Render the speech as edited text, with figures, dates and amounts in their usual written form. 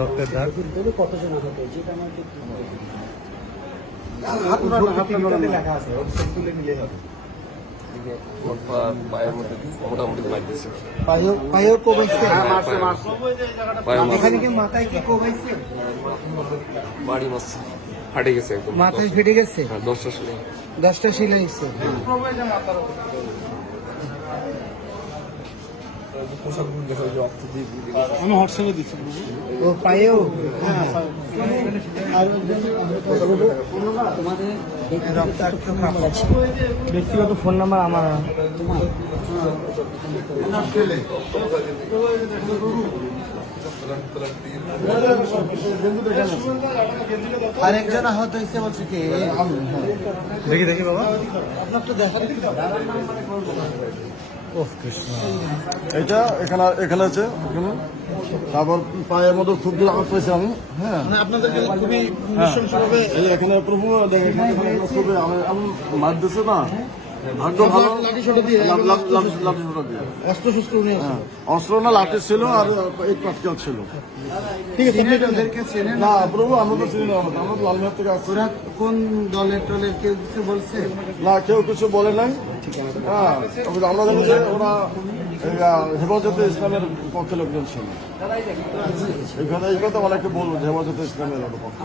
রক্তের দাগ কতজন আহত যেটা আমার লেখা আছে মিলে হবে। পায়ের মধ্যে মোটামুটি মারতেছে। পায়েও কোবাইছে এখানে কি মাথায় কি কোবাইছে? বাড়ি মারছে, ফাটে গেছে একদম। মাথায় ফেটে গেছে? হ্যাঁ, 10টা শুনে 10টা সিলাইছে। আমি হোয়াটসঅ্যাপে দিচ্ছি। ও পায়েও ব্যক্তিগত ফোন নাম্বার আমার। আরেকজন আহত হয়েছে বলছে কি? দেখি দেখি বাবা, আপনার তো দেখা এটা এখানে এখানে আছে এখানে, তারপর পায়ের মধ্যে খুব জোর আঘাত পেয়েছি আমি। হ্যাঁ, আপনাদেরকে খুবই এই যে এখানে প্রভু দেখে এখানে খুবই আমি মার দিচ্ছে না, ভাগ্য ভালো। লাঠি ছোটা দিয়ে অস্ত্র শস্ত্র নিয়ে হ্যাঁ, অস্ত্র না লাঠি ছিল আর এই পাটকেল ছিল। ঠিক আছে, ওদেরকে চেনেন না প্রভু, আমরা তো চিনি না, আমরা তো লালমেহাট থেকে আসছি। ওরা কোন দলের টলের কেউ কিছু বলছে? না, কেউ কিছু বলে নাই। হ্যাঁ, আমরা জানি যে ওরা হেফাজতে ইসলামের পক্ষে লোকজন ছিল। এখানে এই কথা অনেকে বলবো হেফাজতে ইসলামের পক্ষে।